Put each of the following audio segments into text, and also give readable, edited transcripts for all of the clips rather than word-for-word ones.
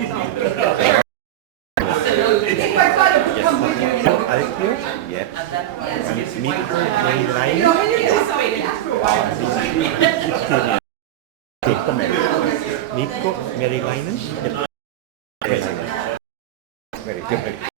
Yes. Mikko Merilainen. Mikko Merilainen. Very good.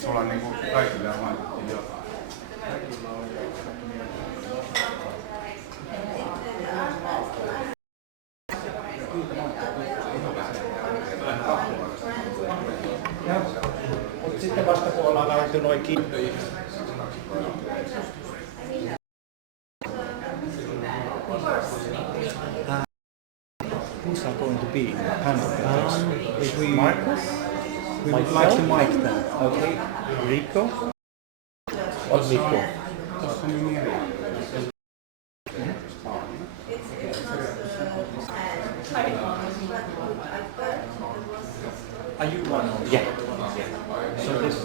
Sulla on niinku kaikille annettiin jotain. Mutta sitten vasta kun ollaan lähdetty noin kiinni. Who's are going to be candidates? If we Marcus? we would like to mic them. Okay. Rico? Or Mikko? Tuossa on nimi eri. Are you one of Yeah. So this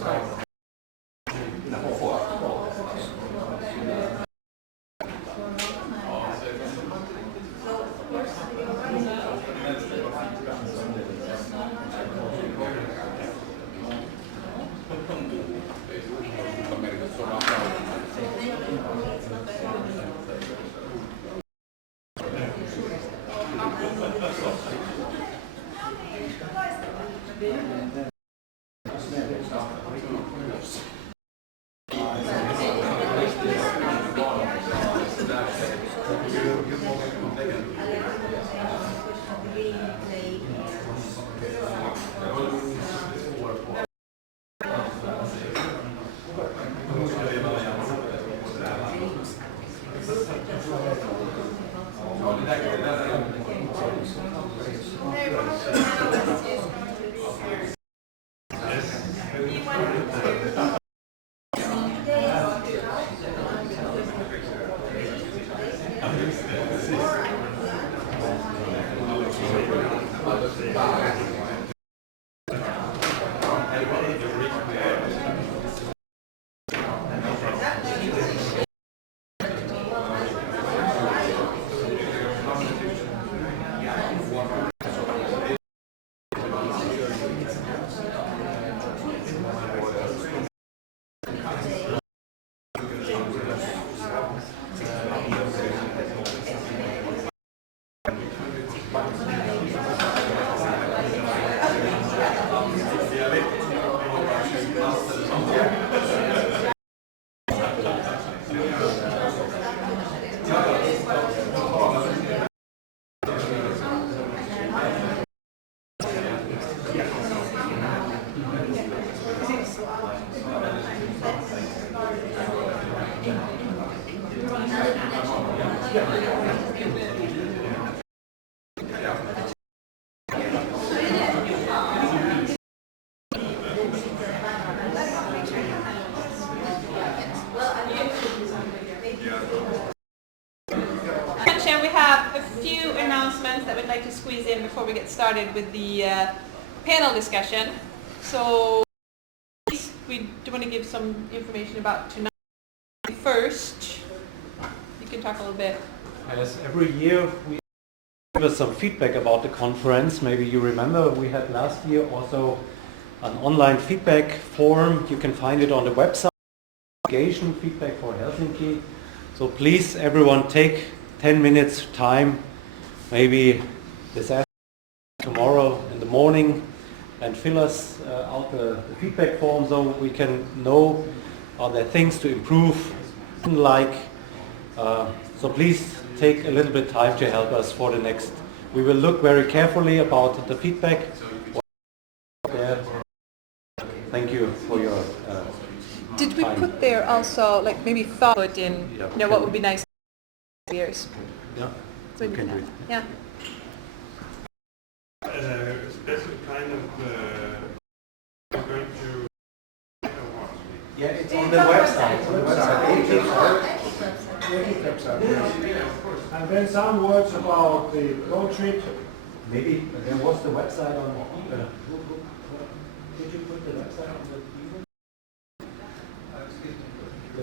We have a few announcements that we'd like to squeeze in before we get started with the panel discussion. So we do want to give some information about tonight. First, you can talk a little bit. Yes, every year we Give us some feedback about the conference. Maybe you remember we had last year also an online feedback form. You can find it on the website. Gamification feedback for Helsinki. So please, everyone, take 10 minutes time, maybe this afternoon, tomorrow in the morning, and fill us out the feedback form so we can know are there things to improve. So please take a little bit time to help us for the next. We will look very carefully about the feedback. Thank you for your Did we time. put there also, like maybe thought in, Yeah. you know, what would be nice years? Yeah, So you we can do do it. that. Yeah. Special kind of going to Yeah, it's on the website. And then some words about the road trip. Maybe there was the website on. Did you put the website on the?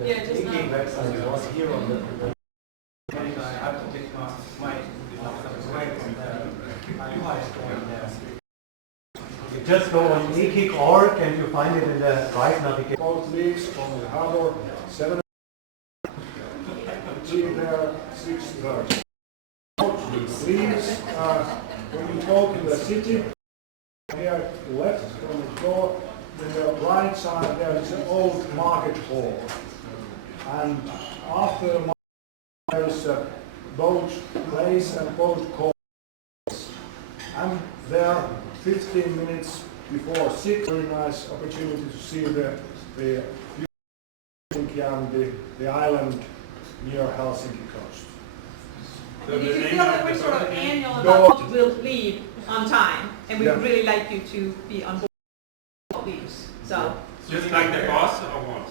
Yeah, just ECIC now. website was here on the. You just go on ECIC.org and you find it in the right navigation. Both leaves from the harbor, 7 there, 6:30. Both leaves, when you go to the city, here left from the door, on the right side there is an old market hall. And after the market there is a boat place and boat calls. I'm there 15 minutes before 6. Very nice opportunity to see the Helsinki and the island near Helsinki coast. And if you feel that we're sort of annual No. about we'll leave on time, and we would Yeah. really like you to be on board leaves. So just like the boss or what?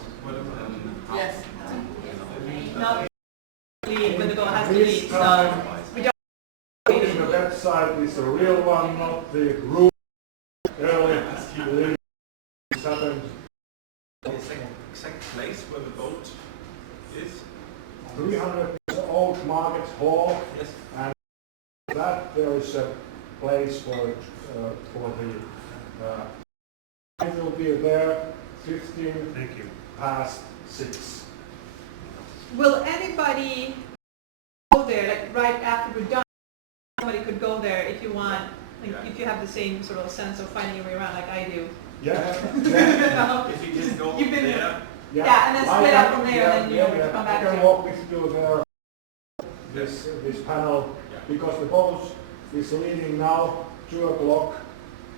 yes, not leave when the boat has to This leave. So time, we don't. the website is the real one, not the room. Early leave. Happened Exact place where the boat is? 300 old market hall. Yes. And that there is a place for the I will be there 15 Thank you. past 6. Will anybody go there, like right after we're done? Somebody could go there if you want, like if you have the same sort of sense of finding your way around like I do. Yeah. If you just go You've been there, Yeah, and then split up from there, and then you know where to come back I can to. walk with you there, this panel, because the boat is leaving now 2 o'clock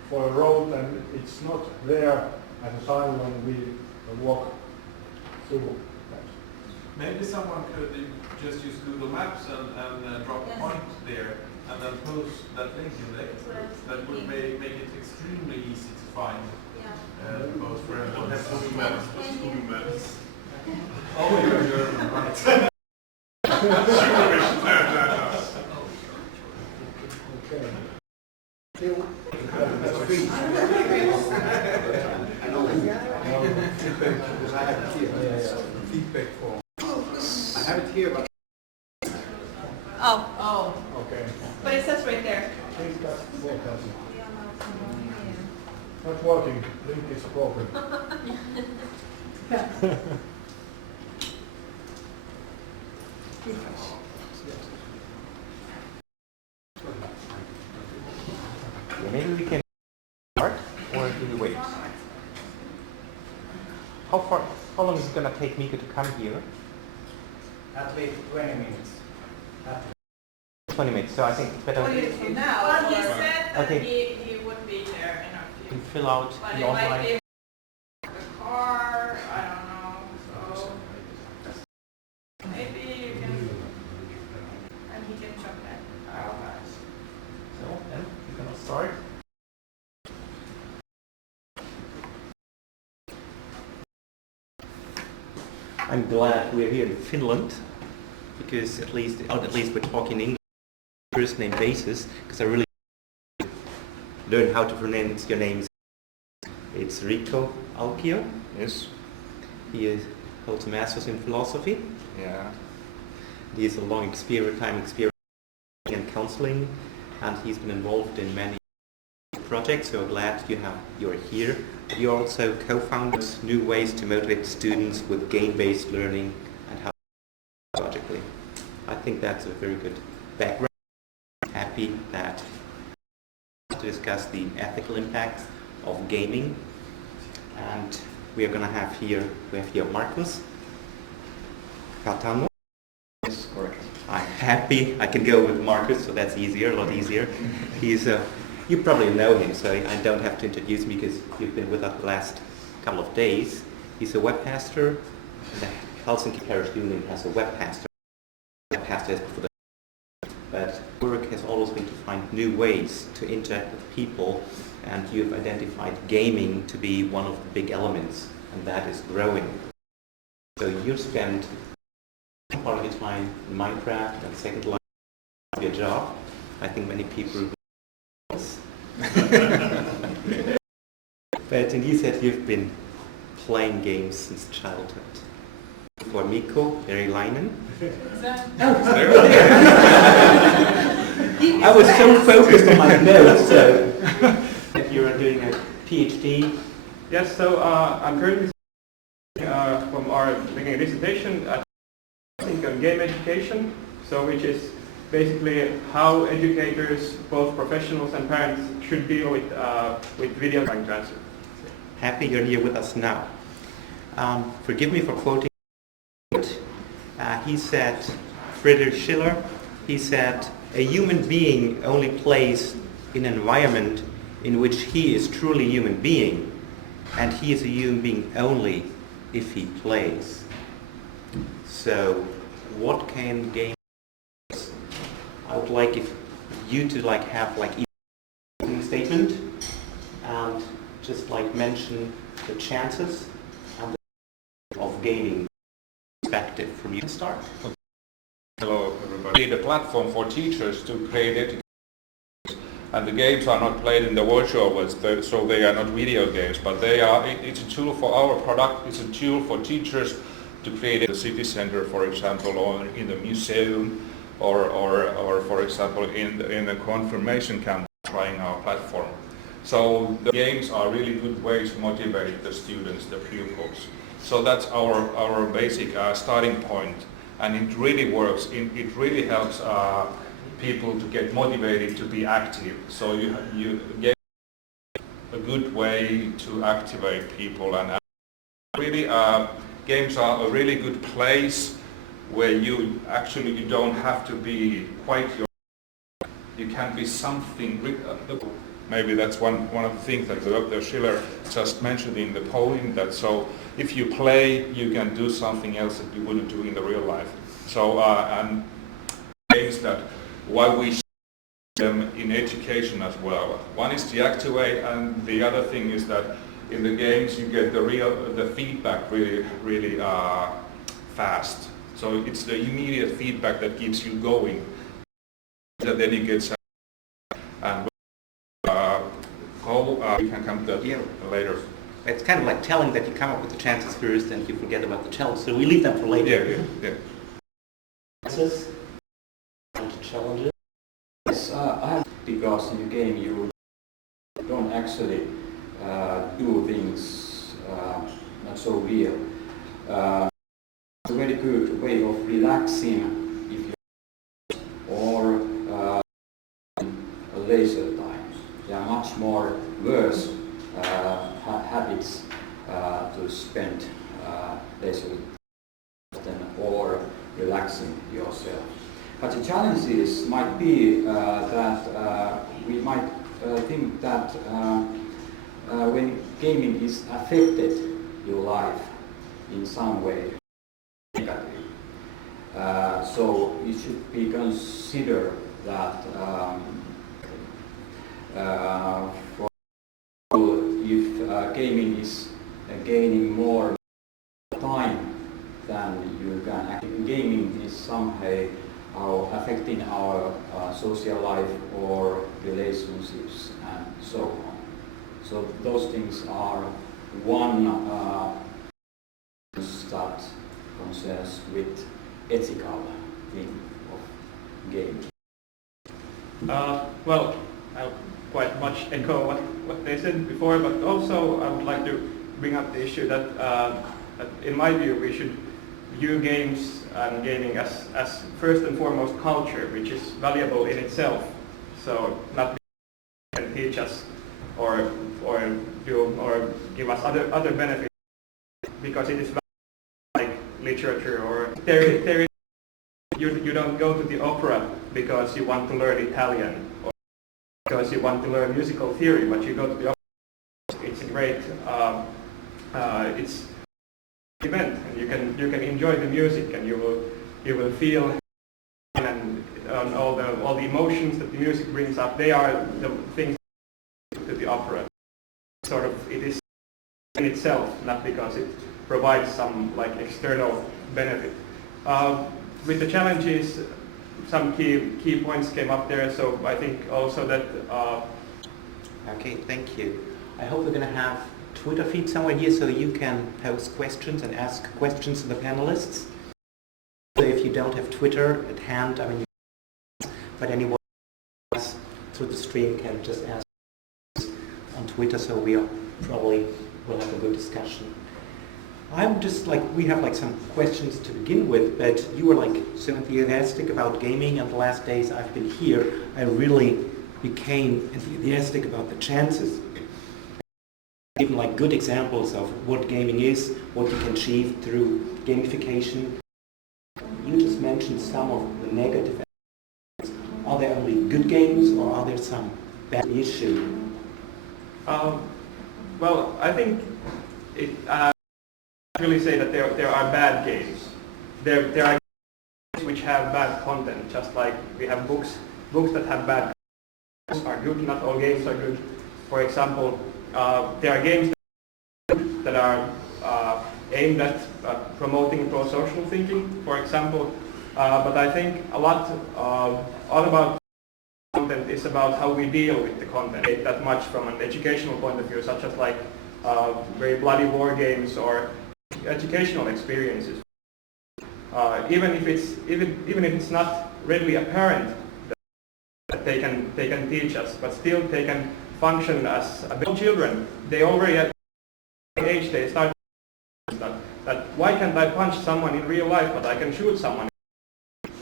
for a road, and it's not there at the time when we walk through that. Maybe someone could just use Google Maps and drop a point there and then post that link in there. That would make it extremely easy to find both for everyone. that's Google Maps. What's Google Maps? Oh, you're German, right? Okay. Because I have it here. Feedback form. I have it here, but Oh, Okay. but it says right there. Please, that's what has it. Not working. Link is broken. Maybe we can start, or do we wait? How long is it gonna take Mika to come here? at least 20 minutes. 20 minutes, so I think it's better 20 minutes from now. Well, he said that Okay. he would be there in a to few. fill out But the it might online. be the car, I don't know, so maybe you can, and he can jump in. So, then we're gonna start. I'm glad we're here in Finland because at least we're talking English first name basis because I really learn how to pronounce your names. It's Rico Alkio. Yes. He holds a master's in philosophy. Yeah. He has a long time experience in counseling and he's been involved in many projects, so glad you're here. You also co-founded new ways to motivate students with game-based learning and how logically. I think that's a very good background. I'm happy that to discuss the ethical impacts of gaming, and we are going to have here Markus Catano. Yes, correct. I'm happy I can go with Markus, so that's easier, a lot easier. He's you probably know him, so I don't have to introduce him because you've been with us the last couple of days. He's a web pastor. The Helsinki Parish Union has a web pastor. Web pastor is for the but work has always been to find new ways to interact with people, and you've identified gaming to be one of the big elements, and that is growing. So you spend part of your time in Minecraft and second life of your job. I think many people but you said you've been playing games since childhood. For Mikko Erilainen. I was so focused on my notes, so if you're doing a PhD. Yes, so I'm currently from our making a dissertation at on game education, so which is basically how educators, both professionals and parents, should deal with video trying to answer. Happy you're here with us now. Forgive me for quoting. He said, Friedrich Schiller, he said, a human being only plays in an environment in which he is truly a human being, and he is a human being only if he plays. So, what can games? I would like you to have a statement and just mention the chances and of gaining perspective from you. Start. Hello everybody. The platform for teachers to create education, and the games are not played in the virtual world, so they are not video games, but it's a tool for our product, it's a tool for teachers to create a city center, for example, or in the museum, or for example in a confirmation camp trying our platform. So the games are really good ways to motivate the students, the pupils. So that's our basic starting point, and it really works. It really helps people to get motivated to be active. So you get a good way to activate people, and really games are a really good place where you don't have to be quite your. You can be something. Maybe that's one of the things that Dr. Schiller just mentioned in the poem, that so if you play, you can do something else that you wouldn't do in the real life. So and games that why we see them in education as well. One is to activate, and the other thing is that in the games you get the feedback really fast. So it's the immediate feedback that keeps you going. That then you get and you can come to that later. It's kind of like telling that you come up with the chances first and you forget about the challenge, so we leave them for later. Yeah. Chances and challenges. Yes, I have, because in the game you don't actually do things not so real. It's a very good way of relaxing if you or a leisure time. There are much more worse habits to spend leisure than or relaxing yourself. But the challenges might be that we might think that when gaming is affected your life in some way negatively, so it should be considered that for if gaming is gaining more time than you can actually, gaming is somehow affecting our social life or relationships and so on. So those things are one that concerns with ethical thing of gaming. Well, I'll quite much echo what they said before, but also I would like to bring up the issue that in my view we should view games and gaming as first and foremost culture, which is valuable in itself. So not can teach us or give us other benefits because it is like literature or there is you don't go to the opera because you want to learn Italian or because you want to learn musical theory, but you go to the opera. It's a great it's event, and you can enjoy the music, and you will feel and all the emotions that the music brings up. They are the things to the opera. Sort of it is in itself, not because it provides some like external benefit. With the challenges, some key points came up there. So I think also that. Okay, thank you. I hope we're going to have Twitter feed somewhere here so you can post questions and ask questions to the panelists. So if you don't have Twitter at hand, I mean, but anyone else through the stream can just ask on Twitter, so we probably will have a good discussion. I'm just like, we have like some questions to begin with, but you were like so enthusiastic about gaming, and the last days I've been here, I really became enthusiastic about the chances. Even like good examples of what gaming is, what you can achieve through gamification. You just mentioned some of the negative aspects. Are there only good games, or are there some bad issues? Well, I think it. Really say that there are bad games. There are games which have bad content, just like we have books that have bad content are good. Not all games are good. For example, there are games that are aimed at promoting pro-social thinking, for example. But I think a lot all about content is about how we deal with the content. Not that much from an educational point of view, such as like very bloody war games or educational experiences. Even if it's not readily apparent that they can teach us, but still they can function as children. They already at age they start that why can't I punch someone in real life, but I can shoot someone,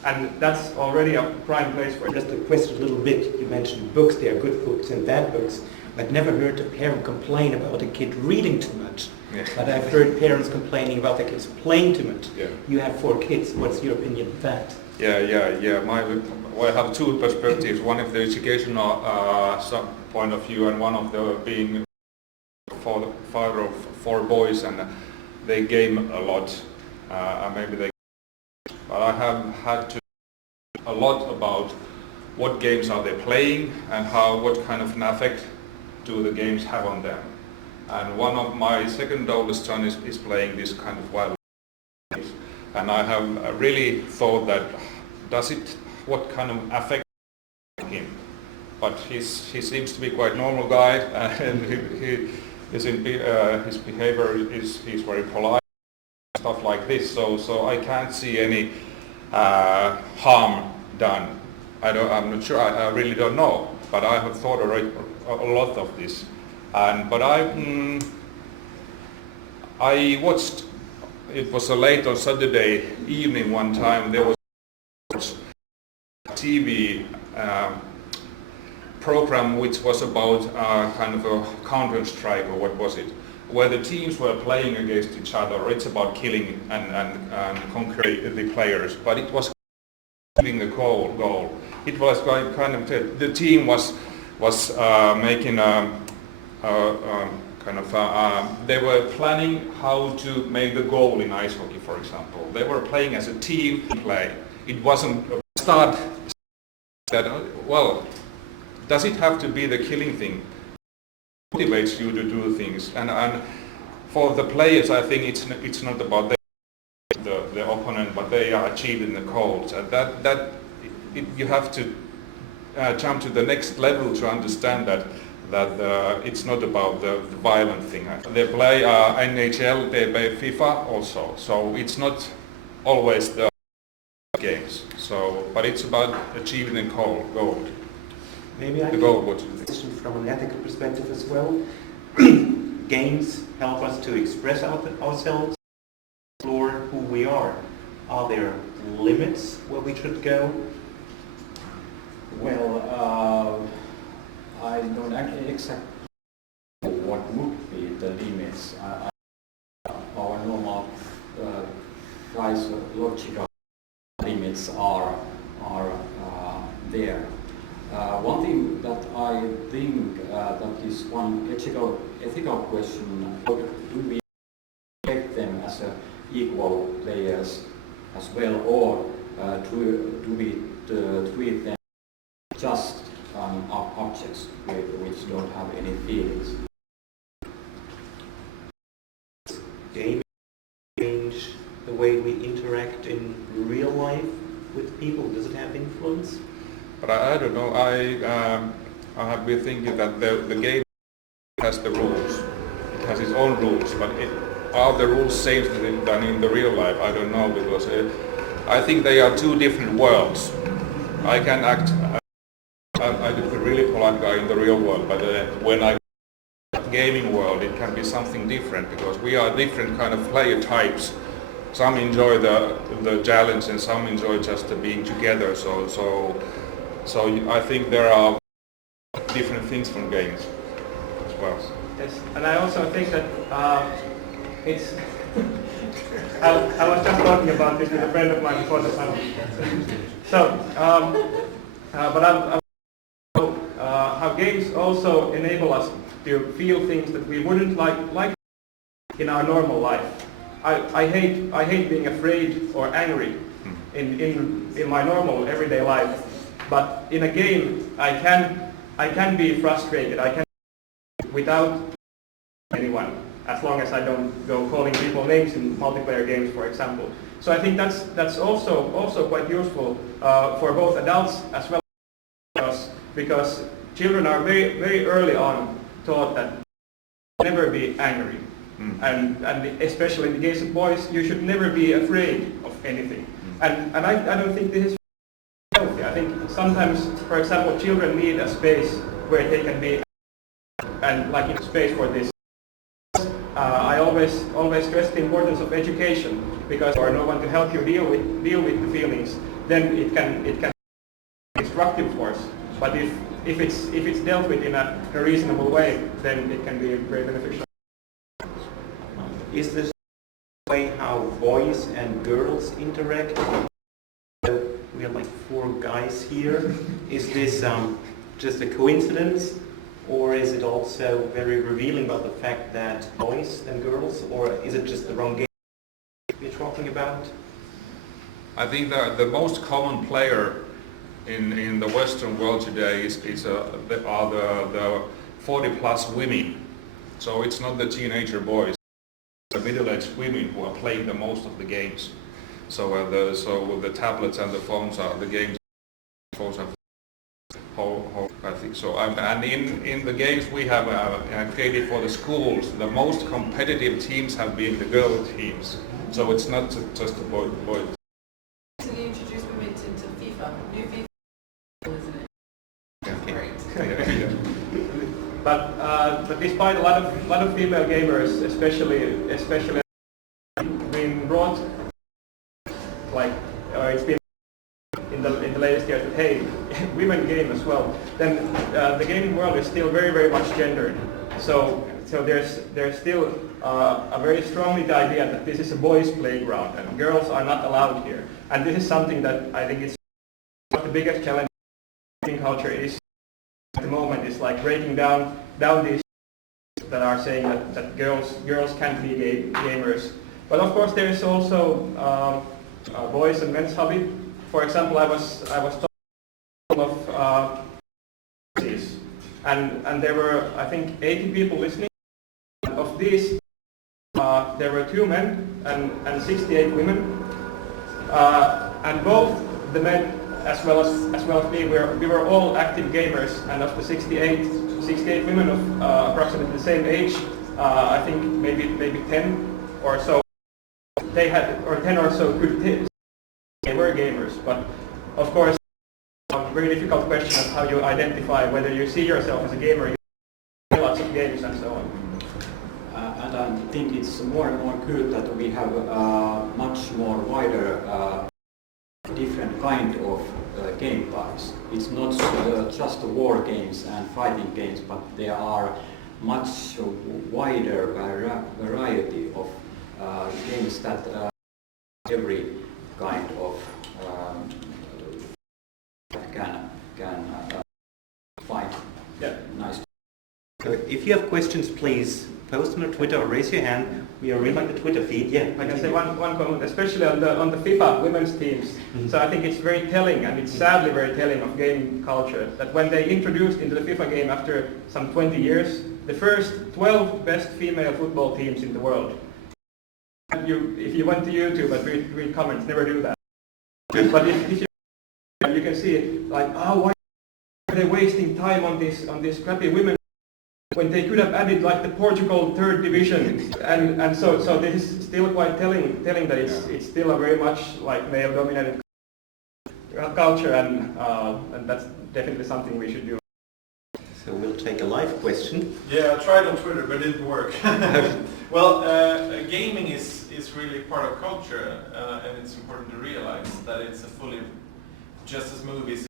and that's already a prime place for it. Just to question a little bit, you mentioned books. There are good books and bad books. I've never heard a parent complain about a kid reading too much. Yeah. But I've heard parents complaining about their kids playing too much. Yeah. You have 4 kids. What's your opinion of that? Yeah. I have 2 perspectives. One of the educational point of view, and one of the being father of 4 boys, and they game a lot. Maybe they. But I have had to a lot about what games are they playing and what kind of an effect do the games have on them. And one of my second oldest son is playing this kind of wild games. And I have really thought that what kind of affect him? But he seems to be quite normal guy, and his behavior he's very polite, stuff like this. So I can't see any harm done. I'm not sure. I really don't know. But I have thought a lot of this. But I watched. It was a late on Saturday evening one time. There was a TV program which was about kind of a counter-strike, or what was it, where the teams were playing against each other. It's about killing and conquering the players, but it was giving a goal. It was kind of the team was making they were planning how to make the goal in ice hockey, for example. They were playing as a team play. It wasn't a start that, well, does it have to be the killing thing? It motivates you to do things. And for the players, I think it's not about the opponent, but they are achieving the goals. And you have to jump to the next level to understand that it's not about the violent thing. They play NHL, they play FIFA also, so it's not always the games. But it's about achieving the goal. Maybe I the can goal was. question from an ethical perspective as well. Games help us to express ourselves, explore who we are. Are there limits where we should go? Well, I don't actually exactly know what would be the limits. Our normal logical limits are there. One thing that I think that is one ethical question: how do we expect them as equal players as well, or do we treat them just objects which don't have any feelings? Game change the way we interact in real life with people? Does it have influence? But I don't know. I have been thinking that the game has the rules. It has its own rules, but are the rules same than in the real life? I don't know, because I think they are two different worlds. I can act. I could be really polite guy in the real world, but when I gaming world, it can be something different, because we are different kind of player types. Some enjoy the challenge and some enjoy just being together. So I think there are different things from games as well. Yes, and I also think that it's. I was just talking about this with a friend of mine before the panel. So, but how games also enable us to feel things that we wouldn't like in our normal life. I hate being afraid or angry in my normal everyday life. But in a game, I can be frustrated. I can without anyone, as long as I don't go calling people names in multiplayer games, for example. So I think that's also quite useful for both adults as well as because children are very early on taught that never be angry, and especially in the case of boys, you should never be afraid of anything. And I don't think this is healthy. I think sometimes, for example, children need a space where they can be, and like in space for this. I always stress the importance of education, because or no one to help you deal with the feelings, then it can be a destructive force. But if it's dealt with in a reasonable way, then it can be very beneficial. Is this the way how boys and girls interact? We are like 4 guys here. Is this just a coincidence, or is it also very revealing about the fact that boys and girls, or is it just the wrong game we're talking about? I think that the most common player in the Western world today are the 40-plus women. So it's not the teenager boys, the middle-aged women who are playing the most of the games. So the tablets and the phones are the games. Phones are I think so. And in the games we have created for the schools, the most competitive teams have been the girl teams. So it's not just the boys. Recently introduced women into FIFA. New FIFA, isn't it? Yeah. Great. Yeah. But despite a lot of female gamers, especially being brought, like it's been in the latest years that hey, women game as well. Then the gaming world is still very much gendered. So there's still a very strongly the idea that this is a boys' playground and girls are not allowed here. And this is something that I think is the biggest challenge in culture is at the moment is like breaking down these that are saying that girls can't be gamers. But of course there is also boys and men's hobby. For example, I was talking of and there were I think 80 people listening. Of these, there were 2 men and 68 women, and both the men as well as me, we were all active gamers. And of the 68 women of approximately the same age, I think maybe 10 or so, they had, or 10 or so could they were gamers. But of course, very difficult question of how you identify whether you see yourself as a gamer, you play lots of games and so on. And I think it's more and more good that we have much more wider different kind of game types. It's not just war games and fighting games, but there are much wider variety of games that every kind of can find. Yeah. Nice. So if you have questions, please post them on Twitter or raise your hand. We are reading the Twitter feed. Yeah. I can say one comment, especially on the FIFA women's teams. Mm-hmm. So I think it's very telling, and it's sadly very telling of gaming culture, that when they introduced into the FIFA game after some 20 years, the first 12 best female football teams in the world. If you went to YouTube and read comments, never do that. But if you can see, like, why are they wasting time on this crappy women when they could have added like the Portugal third division, and so this is still quite telling that it's still a very much like male-dominated culture, and that's definitely something we should do. So we'll take a live question. Yeah, I tried on Twitter, but it didn't work. Well, gaming is really part of culture, and it's important to realize that it's a fully, just as movies,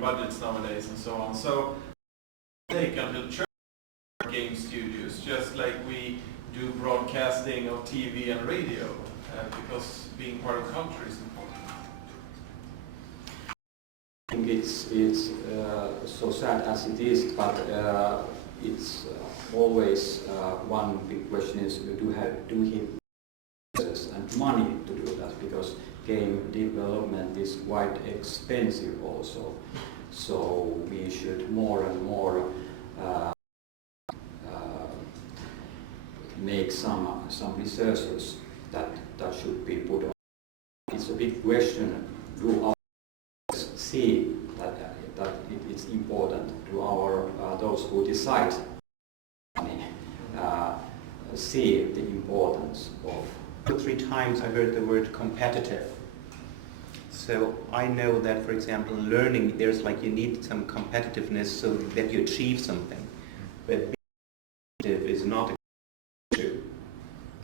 budgets nowadays and so on. So take until game studios, just like we do broadcasting of TV and radio, because being part of culture is important. I think it's so sad as it is, but it's always one big question is do he have and money to do that, because game development is quite expensive also. So we should more and more make some researches that should be put on. It's a big question. Do our see that it's important? Do our those who decide see the importance of? 2 or 3 times I heard the word competitive. So I know that, for example, in learning, there's like you need some competitiveness so that you achieve something. But being competitive is not a issue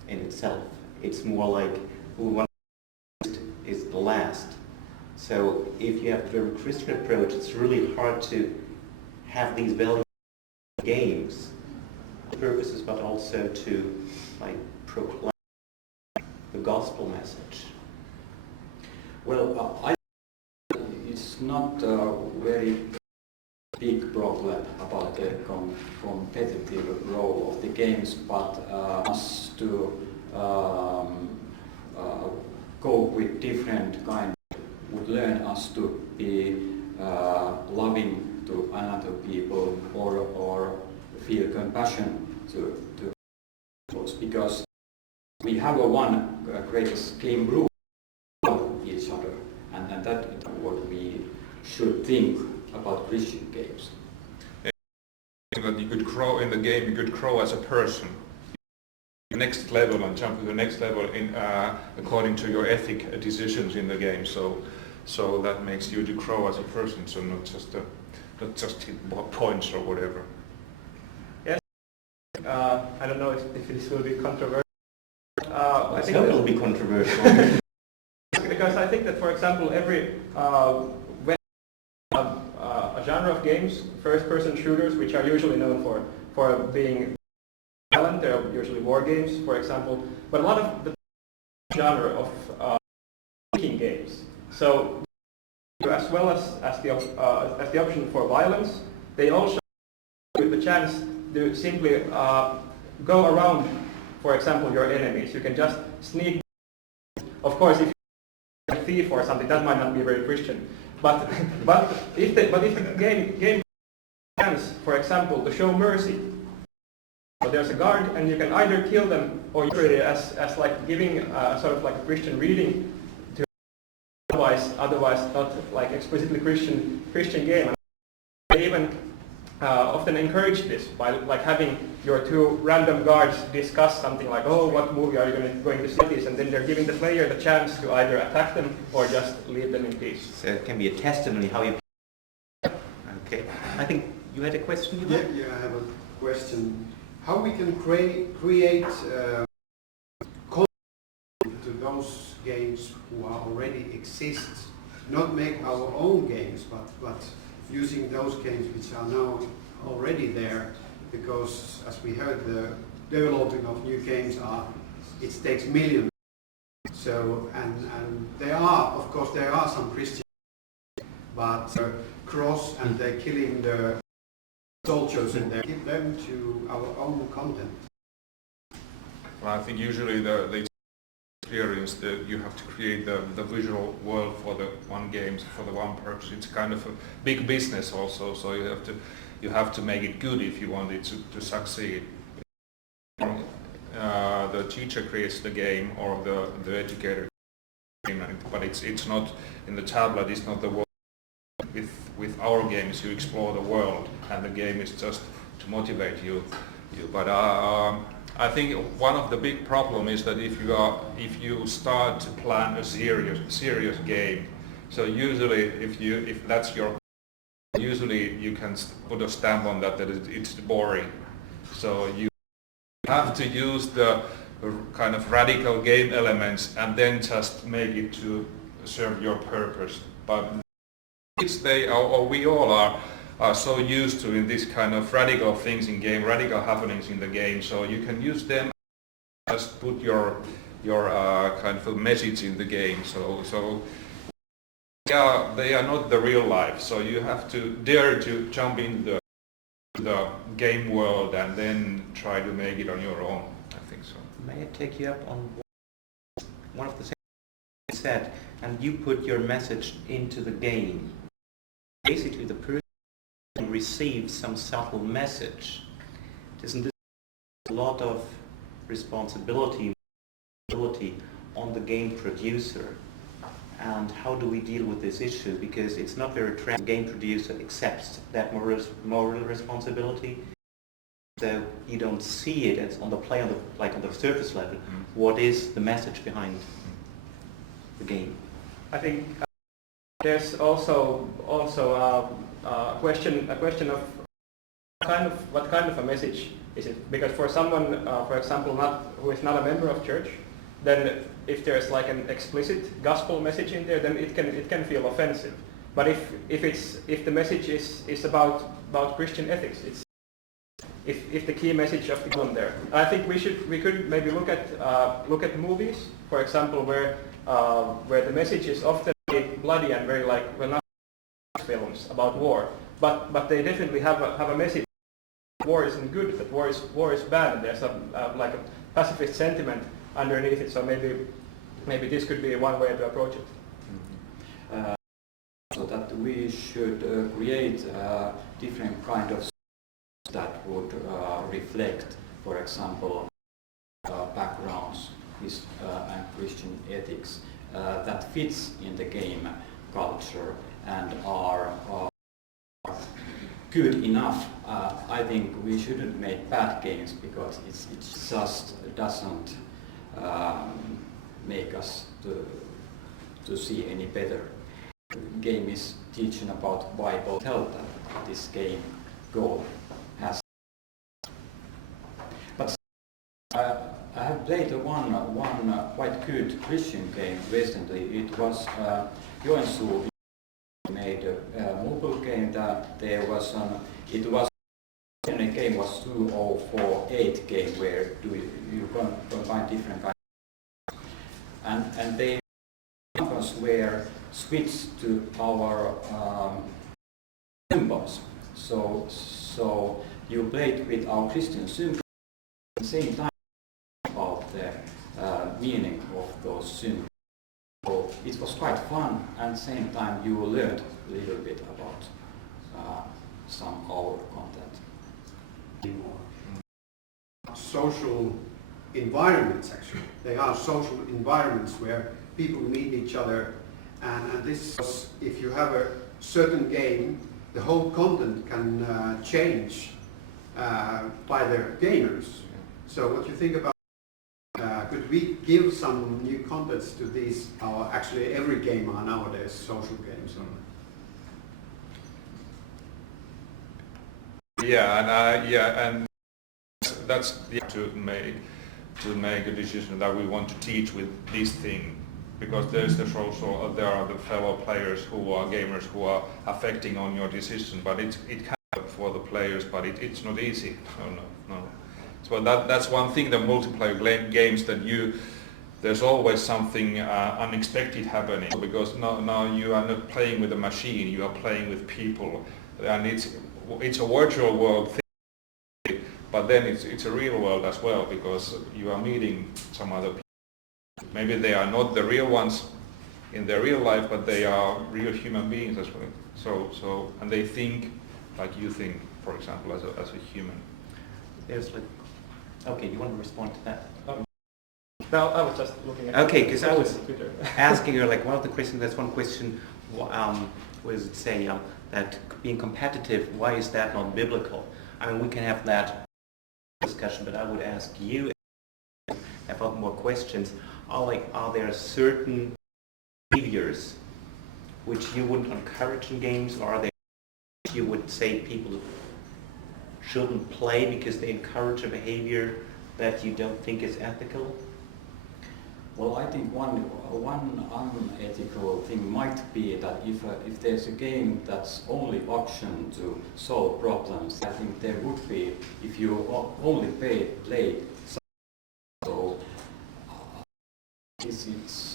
in itself. It's more like who wants is the last. So if you have the very Christian approach, it's really hard to have these values games purposes, but also to like proclaim the gospel message. Well, it's not a very big problem about the competitive role of the games, but us to cope with different kinds would learn us to be loving to another people or feel compassion to those, because we have one greatest game rule of each other, and that is what we should think about Christian games. That you could grow in the game, you could grow as a person. Next level and jump to the next level in according to your ethic decisions in the game. So that makes you to grow as a person. So not just hit points or whatever. Yes. I don't know if this will be controversial. I think it will be controversial. Because I think that, for example, every when a genre of games, first-person shooters, which are usually known for being violent, they're usually war games, for example, but a lot of the genre of thinking games. So, as well as the option for violence, they also give the chance to simply go around, for example, your enemies. You can just sneak. Of course, if you're a thief or something, that might not be very Christian. But if the game chance, for example, to show mercy. So there's a guard, and you can either kill them or use it as like giving sort of like a Christian reading to otherwise not like explicitly Christian game. And they even often encourage this by like having your 2 random guards discuss something like, oh, what movie are you going to see this, and then they're giving the player the chance to either attack them or just leave them in peace. So it can be a testimony how you Okay, I think you had a question, you had? Yeah, I have a question. How we can create content to those games who are already exist, not make our own games, but using those games which are now already there, because as we heard, the developing of new games it takes millions. So and there are, of course, there are some Christian, but cross and they're killing the soldiers in there. Give them to our own content. Well, I think usually the experience that you have to create the visual world for the one game for the one purpose. It's kind of a big business also, so you have to make it good if you want it to succeed. The teacher creates the game or the educator, but it's not in the tablet. It's not the world. With our games, you explore the world, and the game is just to motivate you. But I think one of the big problem is that if you start to plan a serious game, so usually if that's your, usually you can put a stamp on that it's boring. So you have to use the kind of radical game elements and then just make it to serve your purpose. But we all are so used to in this kind of radical things in game, radical happenings in the game, so you can use them, just put your kind of a message in the game. So they are not the real life, so you have to dare to jump in the game world and then try to make it on your own. I think so. May I take you up on one of the things you said, and you put your message into the game. Basically, the person receives some subtle message. Isn't this a lot of responsibility on the game producer? And how do we deal with this issue? Because it's not very true. The game producer accepts that moral responsibility. So you don't see it as on the surface level. What is the message behind the game? I think there's also a question of what kind of a message is it? Because for someone, for example, who is not a member of church, then if there's like an explicit gospel message in there, then it can feel offensive. But if the message is about Christian ethics, if the key message of the film there, I think we could maybe look at movies, for example, where the message is often bloody and very not films about war, but they definitely have a message. War isn't good, but war is bad, and there's a pacifist sentiment underneath it. So maybe this could be one way to approach it. So that we should create different kind of that would reflect, for example, backgrounds and Christian ethics that fits in the game culture and are good enough. I think we shouldn't make bad games because it just doesn't make us to see any better. Game is teaching about Bible. Tell that this game goal has. But I have played one quite good Christian game recently. It was Joensuu made a mobile game that there was the game was 2048 game where you combine different kinds of, and they were switched to our symbols. So you played with our Christian symbols at the same time about the meaning of those symbols. So it was quite fun, and at the same time you learned a little bit about some of our content. Social environments, actually. They are social environments where people meet each other, and this is, if you have a certain game, the whole content can change by the gamers. So what do you think about could we give some new contents to these? Actually, every game are nowadays social games. and that's to make a decision that we want to teach with this thing, because there's the social, there are the fellow players who are gamers who are affecting on your decision, but it can help for the players, but it's not easy. No. So that's one thing, the multiplayer games, that there's always something unexpected happening, because now you are not playing with a machine, you are playing with people, and it's a virtual world thing, but then it's a real world as well, because you are meeting some other people. Maybe they are not the real ones in their real life, but they are real human beings as well. So and they think like you think, for example, as a human. There's like, okay, you want to respond to that? No, I was just looking at. Okay, because I was Twitter. asking her like one of the questions. That's one question. Was it say that being competitive? Why is that not biblical? I mean, we can have that discussion, but I would ask you. I've got more questions. Are there certain behaviors which you wouldn't encourage in games, or are there you would say people shouldn't play because they encourage a behavior that you don't think is ethical? Well, I think one unethical thing might be that if there's a game that's only option to solve problems, I think there would be, if you only play. So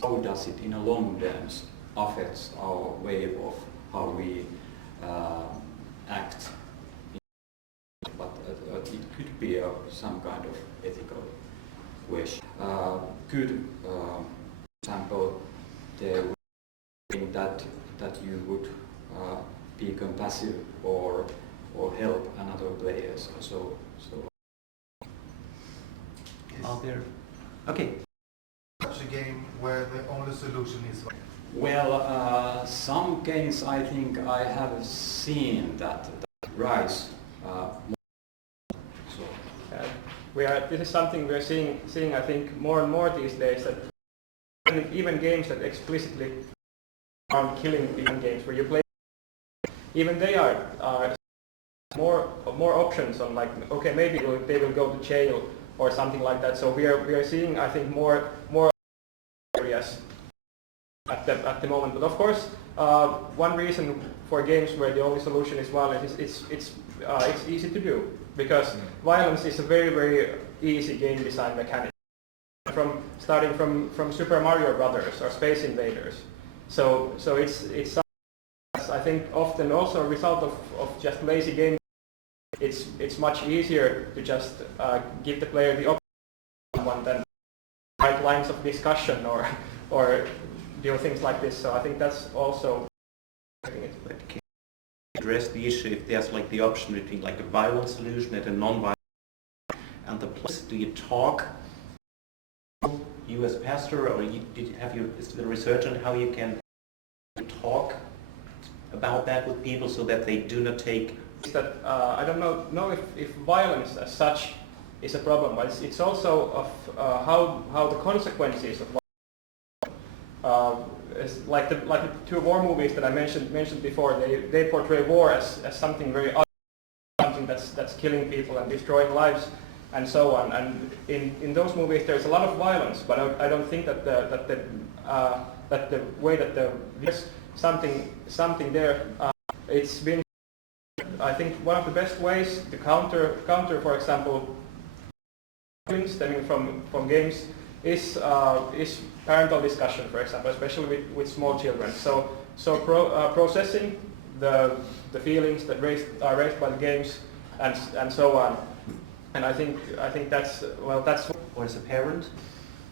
how does it in a long terms affects our way of how we act? But it could be some kind of ethical question. Good example, there would be that you would be compassionate or help another players. So. Are there? Okay. Such a game where the only solution is. Well, some games I think I have seen that rise. This is something we are seeing I think more and more these days, that even games that explicitly are killing people, games where you play, even they are more options on, like, okay, maybe they will go to jail or something like that. So we are seeing, I think, more areas at the moment. But of course, one reason for games where the only solution is violence is it's easy to do, because violence is a very easy game design mechanic. Starting from Super Mario Brothers or Space Invaders. So it's I think often also a result of just lazy game. It's much easier to just give the player the option than write lines of discussion or do things like this. So I think that's also. I think it's can you address the issue if there's like the option between like a violent solution and a non-violent, and the place, do you talk? You as pastor, or is there research on how you can talk about that with people so that they do not take? That I don't know if violence as such is a problem, but it's also of how the consequences of violence. Like the two war movies that I mentioned before, they portray war as something very something that's killing people and destroying lives and so on. And in those movies there's a lot of violence, but I don't think that the way that there's something there. It's been, I think, one of the best ways to counter, for example, stemming from games is parental discussion, for example, especially with small children. So processing the feelings that are raised by the games and so on. And I think that's Or as a parent?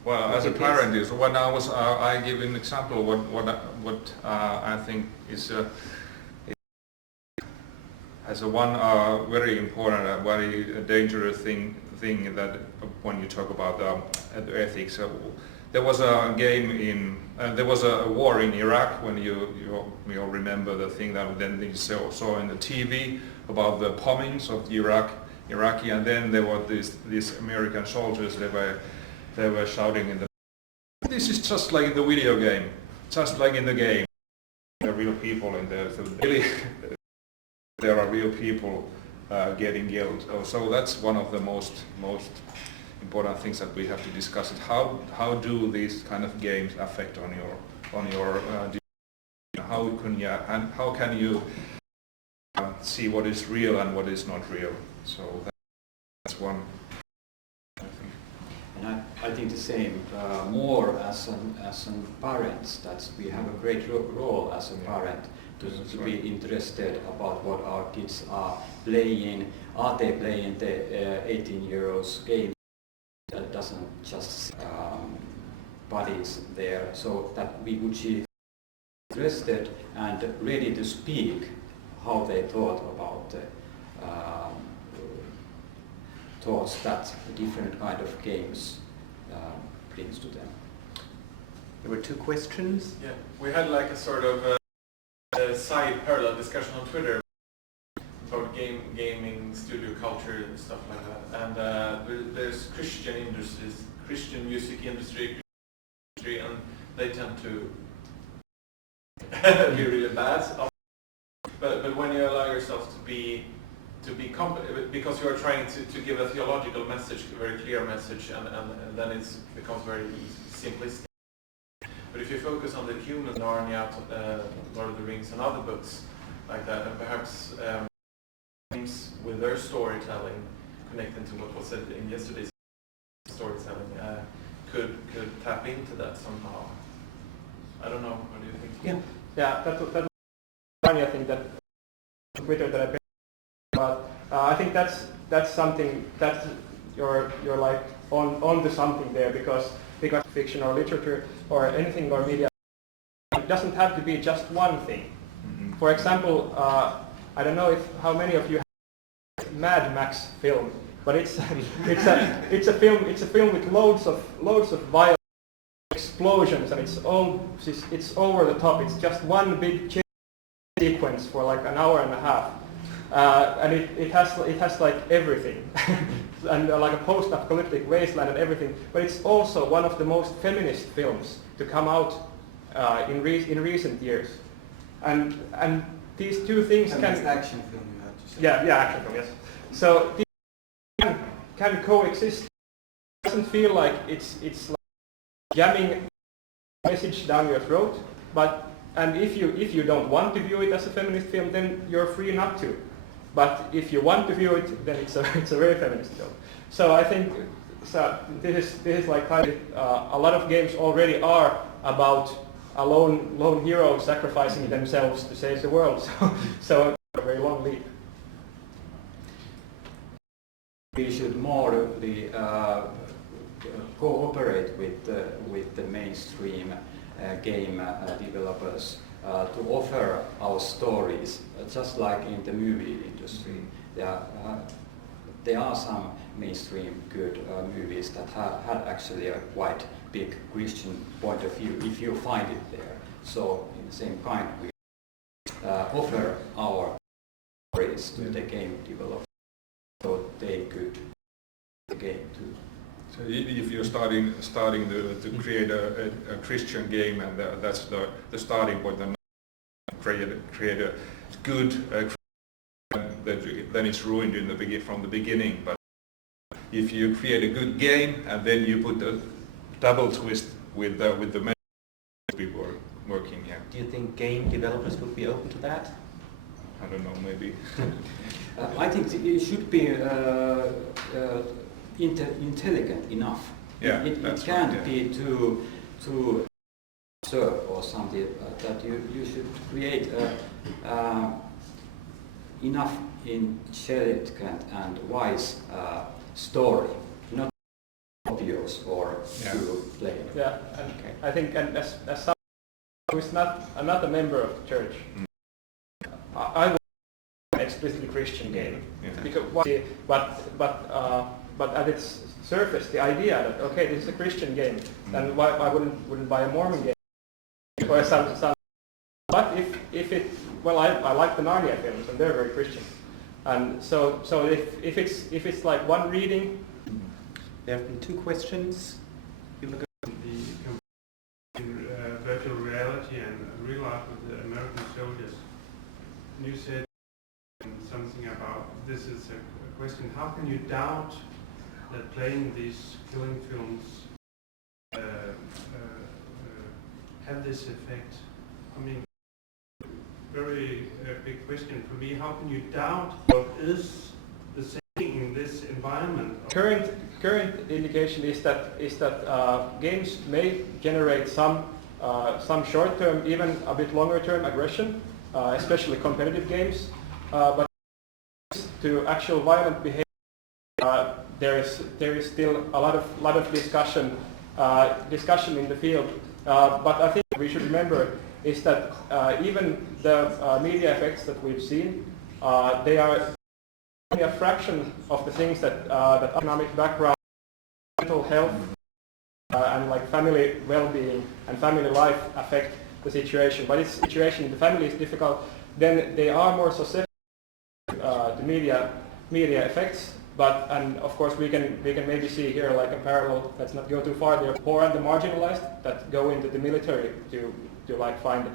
Well, as a parent, is when I give an example what I think is as a one very important, very dangerous thing that when you talk about the ethics. There was a game there was a war in Iraq, when you all remember the thing that then they saw in the TV about the bombings of Iraqi, and then there were these American soldiers. They were shouting in the. This is just like in the video game, just like in the game. There are real people in there. So really, there are real people getting guilt. So that's one of the most important things that we have to discuss. It how do these kind of games affect on your how can you see what is real and what is not real? So that's one. And I think the same, more as an parent, that we have a great role as a parent to be interested about what our kids are playing. Are they playing the 18-year-olds game that doesn't just bodies there, so that we would see interested and ready to speak how they thought about the thoughts that different kind of games brings to them. There were 2 questions. Yeah, we had like a sort of a side parallel discussion on Twitter about gaming, studio culture, and stuff like that. And there's Christian music industry, and they tend to be really bad. But when you allow yourself to be because you are trying to give a theological message, a very clear message, and then it becomes very simplistic. But if you focus on the human Narnia, Lord of the Rings, and other books like that, and perhaps games with their storytelling, connecting to what was said in yesterday's storytelling, could tap into that somehow. I don't know. What do you think? Yeah, that's Narnia thing that Twitter that I picked. But I think that's something that you're like onto something there, because fiction or literature or anything or media, it doesn't have to be just one thing. Mm-hmm. For example, I don't know how many of you have Mad Max film, but it's a film with loads of violent explosions, and it's over the top. It's just one big sequence for like an hour and a half. And it has like everything and like a post-apocalyptic wasteland and everything, but it's also one of the most feminist films to come out in recent years, and these 2 things action film, you have to say. Yeah, action film, yes. So these can coexist. It doesn't feel like it's like jamming a message down your throat, and if you don't want to view it as a feminist film, then you're free not to. But if you want to view it, then it's a very feminist film. So I think this is like kind of, a lot of games already are about a lone hero sacrificing themselves to save the world. So a very long leap. We should more cooperate with the mainstream game developers to offer our stories, just like in the movie industry. There are some mainstream good movies that had actually a quite big Christian point of view, if you find it there. So in the same kind, we offer our stories to the game developers so they could the game too. So if you're starting to create a Christian game, and that's the starting point, then create a good then it's ruined from the beginning. But if you create a good game and then you put a double twist with the main people working here. Do you think game developers would be open to that? I don't know, maybe. I think it should be intelligent enough. Yeah, it can't be too absurd or something that you should create enough intelligent and wise story, not obvious or too plain. Yeah, and okay. I think as someone who is not a member of the church, I would an explicitly Christian game, because but at its surface, the idea that okay, this is a Christian game, then why I wouldn't buy a Mormon game or some. But if it, well, I like the Narnia films and they're very Christian, and so if it's like one reading. There have been 2 questions. You look at the virtual reality and real life with the American soldiers. You said something about this is a question, how can you doubt that playing these killing films have this effect? I mean, very big question for me. How can you doubt what is the same in this environment? Current indication is that games may generate some short-term, even a bit longer-term aggression, especially competitive games. But to actual violent behavior, there is still a lot of discussion in the field. But I think we should remember is that even the media effects that we've seen, they are only a fraction of the things that economic background, mental health, and like family well-being and family life affect the situation. But if the situation in the family is difficult, then they are more susceptible to media effects. And of course we can maybe see here like a parallel. Let's not go too far. There are poor and the marginalized that go into the military to like find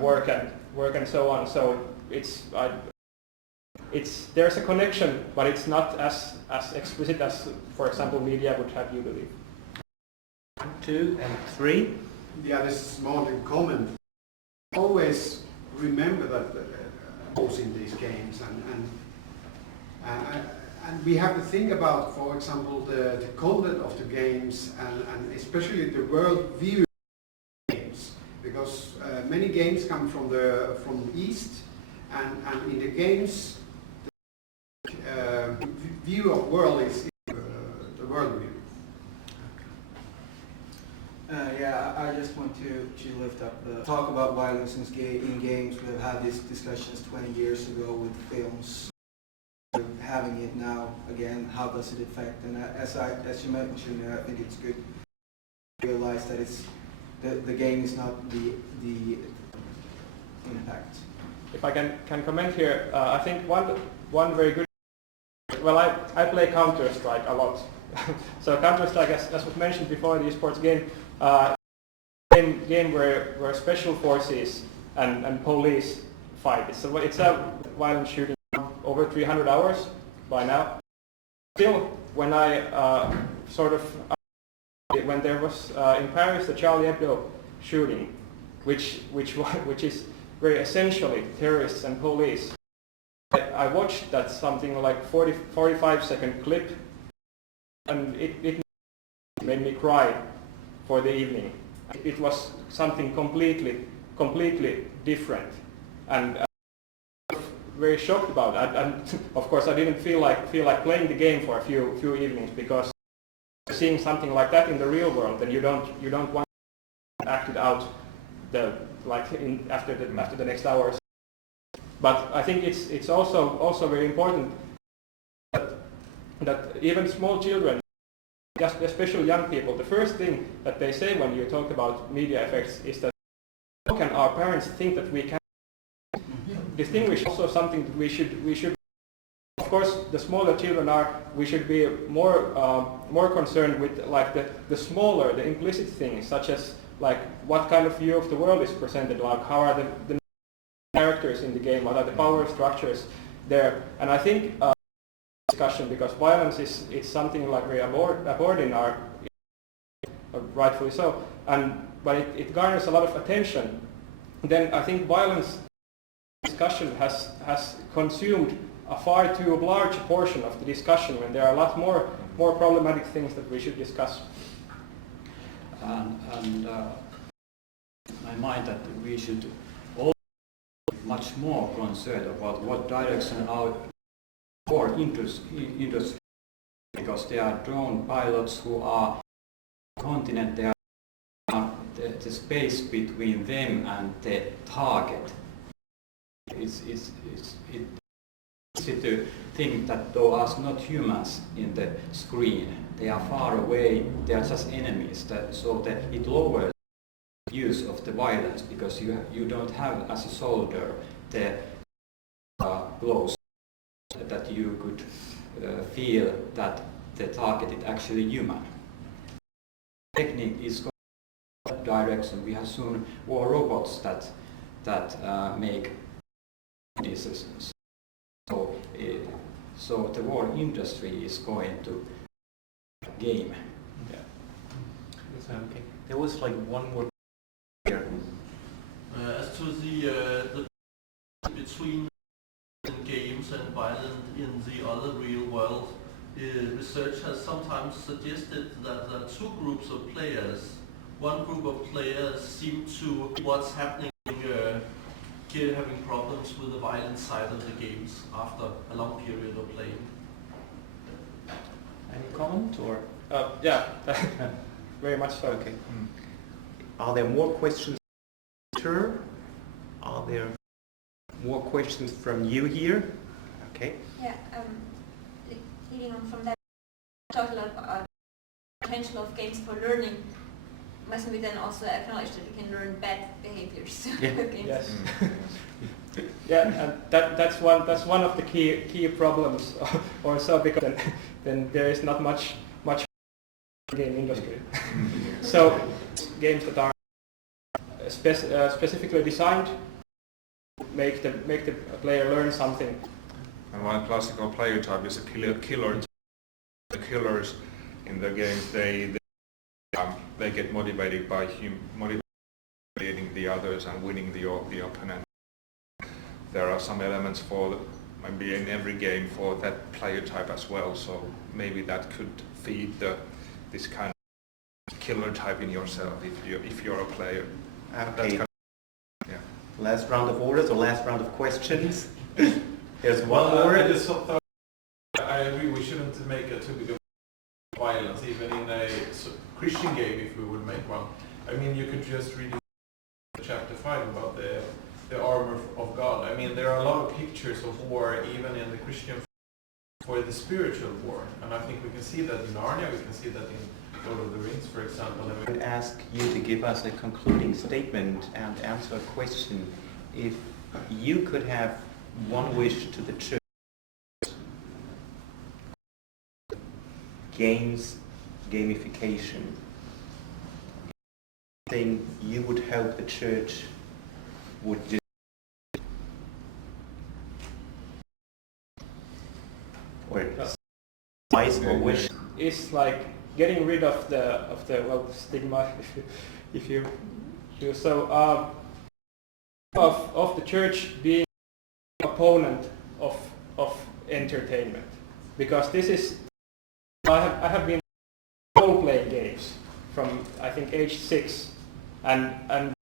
work and so on. So there's a connection, but it's not as explicit as, for example, media would have you believe. 1, 2, and 3. Yeah, this is more than comment. Always remember that in these games, and we have to think about, for example, the content of the games and especially the world view games, because many games come from the East, and in the games the view of world is the world view. Yeah, I just want to lift up the talk about violence in games. We've had these discussions 20 years ago with films. We're having it now again. How does it affect? And as you mentioned, I think it's good to realize that it's the game is not the impact. If I can comment here, I think one very good. Well, I play Counter-Strike a lot. So Counter-Strike, as was mentioned before, the esports game, game where special forces and police fight. So it's a violent shooting, over 300 hours by now. Still, when I when there was in Paris the Charlie Hebdo shooting, which is very essentially terrorists and police, I watched that something like 45-second clip, and it made me cry for the evening. It was something completely different, and I was very shocked about that. And of course, I didn't feel like playing the game for a few evenings, because seeing something like that in the real world, then you don't want to act it out after the next hours. But I think it's also very important that even small children, just especially young people, the first thing that they say when you talk about media effects is that how can our parents think that we can distinguish? Also something that we should of course the smaller children we should be more concerned with like the smaller, the implicit things, such as like what kind of view of the world is presented, like how are the characters in the game, what are the power structures there. And I think discussion, because violence is something like we abhor in our, rightfully so, but it garners a lot of attention. Then I think violence discussion has consumed a far too large portion of the discussion, when there are a lot more problematic things that we should discuss. And I mind that we should all be much more concerned about what direction our industry, because there are drone pilots who are continent, there are the space between them and the target. It's easy to think that those are not humans in the screen. They are far away, they are just enemies, so that it lowers the use of the violence, because you don't have as a soldier the blows that you could feel that the target is actually human. Technique is going in that direction. We have soon war robots that make decisions. So So the whole industry is going to game. Okay. There was like one more here. As to the between games and violence in the other real world, research has sometimes suggested that there are two groups of players. One group of players seem to what's happening, having problems with the violent side of the games after a long period of playing. Any comment or? Yeah, very much so. Okay. Are there more questions? Are there more questions from you here? Okay. Yeah, leading on from that, talked a lot about the potential of games for learning. Mustn't we then also acknowledge that we can learn bad behaviors? Yeah. Yes. Yeah, and that's one of the key problems also, because then there is not much game industry. So games that are specifically designed make the player learn something. And one classical player type is a killer. The killers in the games, they get motivated by motivating the others and winning the opponent. There are some elements for maybe in every game for that player type as well. So maybe that could feed this kind of killer type in yourself if you're a player. Okay. Yeah. Last round of orders or last round of questions? There's one Well, more. I just thought, I agree, we shouldn't make a too big of violence, even in a Christian game, if we would make one. I mean, you could just read chapter 5 about the armor of God. I mean, there are a lot of pictures of war, even in the Christian, for the spiritual war. And I think we can see that in Narnia, we can see that in Lord of the Rings, for example. I would ask you to give us a concluding statement and answer a question. If you could have one wish to the church, gamification, thing you would hope the church would do. Or advice or wish. It's like getting rid of the stigma, if you so of the church being an opponent of entertainment, because this is I have been role-playing games from I think age 6, and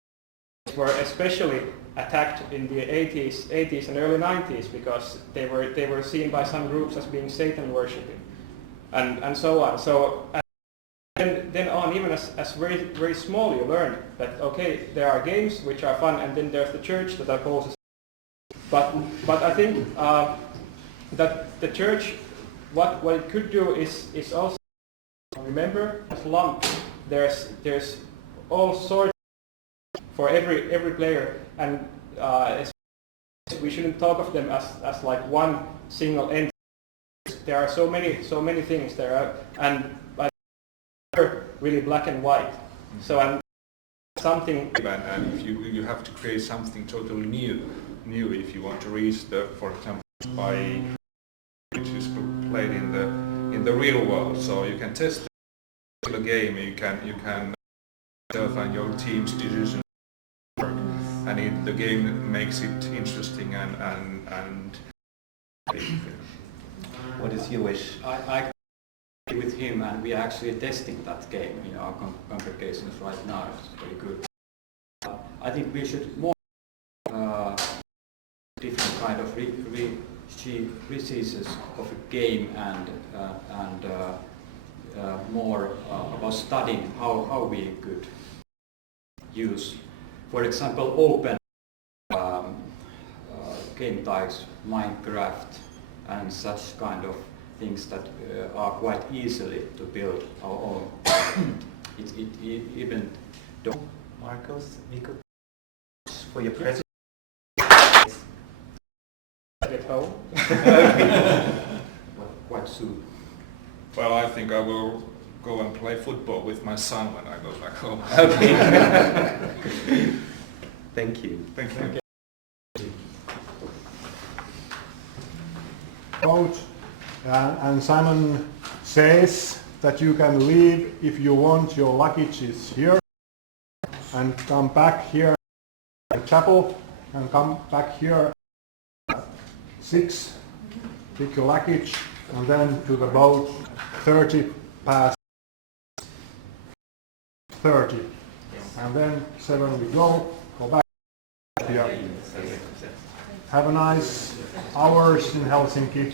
were especially attacked in the 80s and early 90s because they were seen by some groups as being Satan worshipping, and so on. So then on, even as very small, you learn that okay, there are games which are fun, and then there's the church that opposes. But I think that the church, what it could do is also remember as lump. There's all sorts for every player, and we shouldn't talk of them as like one single entity. There are so many things there, and really black and white. So and something. And if you have to create something totally new if you want to reach for example, by which is played in the real world. So you can test the game. You can yourself and your team's decision work, and the game makes it interesting and. What is your wish? I agree with him, and we are actually testing that game in our congregations right now. It's very good. I think we should more different kind of releases of a game and more about studying how we could use, for example, open game types, Minecraft, and such kind of things that are quite easily to build our own. it even Marcos, Nico, for your present. At home. Quite soon. Well, I think I will go and play football with my son when I go back home. Okay. Thank you. Thank you. Coach, and Simon says that you can leave if you want your luggage is here and come back here at the chapel and come back here at 6, pick your luggage and then to the boat 30 past 30 and then 7 we go back here. Have a nice hours in Helsinki.